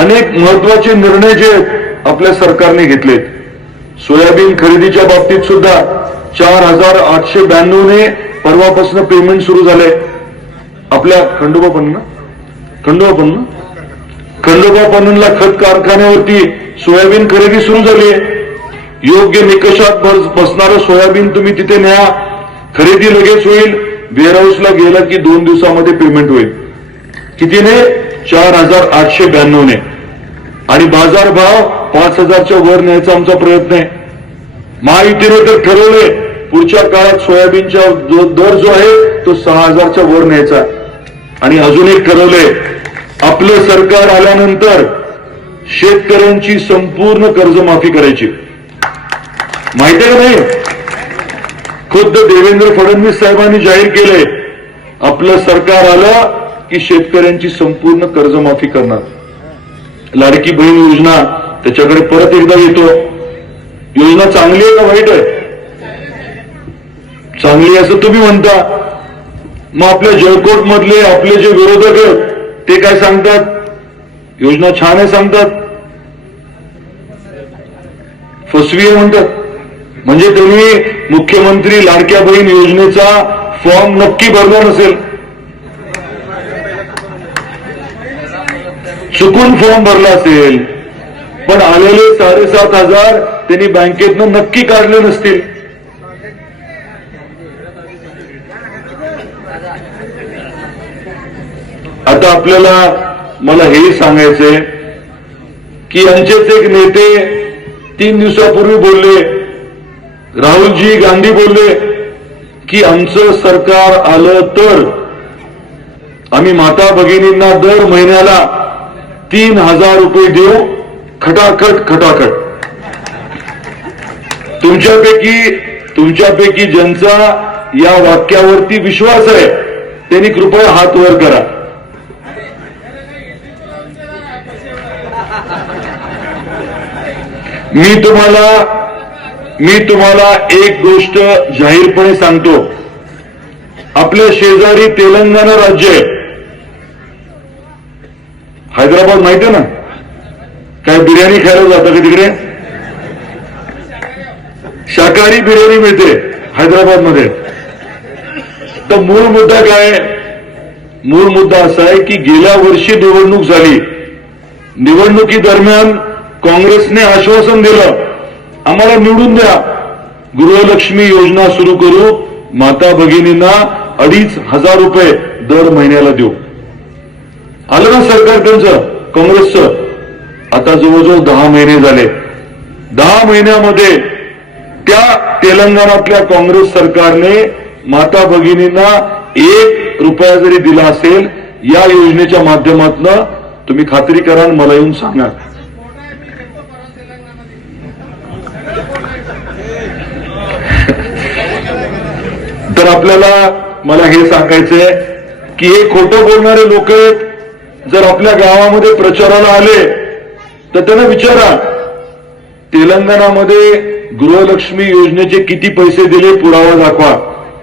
अनेक महत्वाचे निर्णय जे आपल्या सरकारने घेतले सोयाबीन खरेदीच्या बाबतीत सुद्धा चार हजार आठशे ब्याण्णवने परवापासून पेमेंट सुरू झाले आपल्या खंडोबा पन्न खंडोबा पन्न खंडोबा पन्नला खत कारखान्यावरती सोयाबीन खरेदी सुरू झाली योग्य निकषात बसणारं सोयाबीन तुम्ही तिथे न्या खरेदी लगेच होईल वेअरहाऊसला गेला की दोन दिवसामध्ये पेमेंट होईल कितीने चार हजार आठशे ब्याण्णवने आणि भाव पाच हजारच्या वर न्यायचा आमचा प्रयत्न आहे महायुतीने तर ठरवले पुढच्या काळात सोयाबीनचा दर जो आहे तो सहा हजारच्या वर न्यायचा आणि अजून एक ठरवले आपलं सरकार आल्यानंतर शेतकऱ्यांची संपूर्ण कर्जमाफी करायची माहिती आहे का नाही खुद्द देवेंद्र फडणवीस साहेबांनी जाहीर केले आपलं सरकार आलं की शेतकऱ्यांची संपूर्ण कर्जमाफी करणार लाडकी बहीण योजना त्याच्याकडे परत एकदा येतो योजना चांगली आहे का वाईट आहे चांगली असं तुम्ही म्हणता मग आपल्या जळकोट मधले आपले जे विरोधक आहेत ते काय सांगतात योजना छान आहे सांगतात फसवी आहे म्हणतात म्हणजे तुम्ही मुख्यमंत्री लाडक्या बहीण योजनेचा फॉर्म नक्की भरला नसेल चुकून फॉर्म भरला असेल पण आलेले साडेसात हजार त्यांनी बँकेतनं नक्की काढले नसतील आता आपल्याला मला हे सांगायचंय की यांचेच एक नेते तीन दिवसापूर्वी बोलले राहुलजी गांधी बोलले की आमचं सरकार आलं तर आम्ही माता भगिनींना दर महिन्याला तीन हजार रुपये देऊ खटाखट खटाखट तुमच्यापैकी तुमच्यापैकी ज्यांचा या वाक्यावरती विश्वास आहे त्यांनी कृपया हात वर करा मी तुम्हाला मी तुम्हाला एक गोष्ट जाहीरपणे सांगतो आपल्या शेजारी तेलंगणा राज्य आहे हैदराबाद माहिती आहे ना काय बिर्याणी खायला जातं का तिकडे शाकाहारी बिर्याणी मिळते हैदराबाद मध्ये तर मूळ मुद्दा काय मूळ मुद्दा असा आहे की गेल्या वर्षी निवडणूक झाली निवडणुकी दरम्यान काँग्रेसने आश्वासन दिलं आम्हाला निवडून द्या गृहलक्ष्मी योजना सुरू करू माता भगिनींना अडीच हजार रुपये दर महिन्याला देऊ आलं ना सरकार त्यांचं काँग्रेसचं आता जवळजवळ दहा महिने झाले दहा महिन्यामध्ये त्या तेलंगणातल्या काँग्रेस सरकारने माता भगिनींना एक रुपया जरी दिला असेल या योजनेच्या माध्यमातून तुम्ही खात्री करा मला येऊन सांगा तर आपल्याला मला हे सांगायचंय की हे खोटं बोलणारे लोक आहेत जर आपल्या गावामध्ये प्रचाराला आले तर त्यांना विचारा तेलंगणामध्ये गृहलक्ष्मी योजनेचे किती पैसे दिले पुरावा दाखवा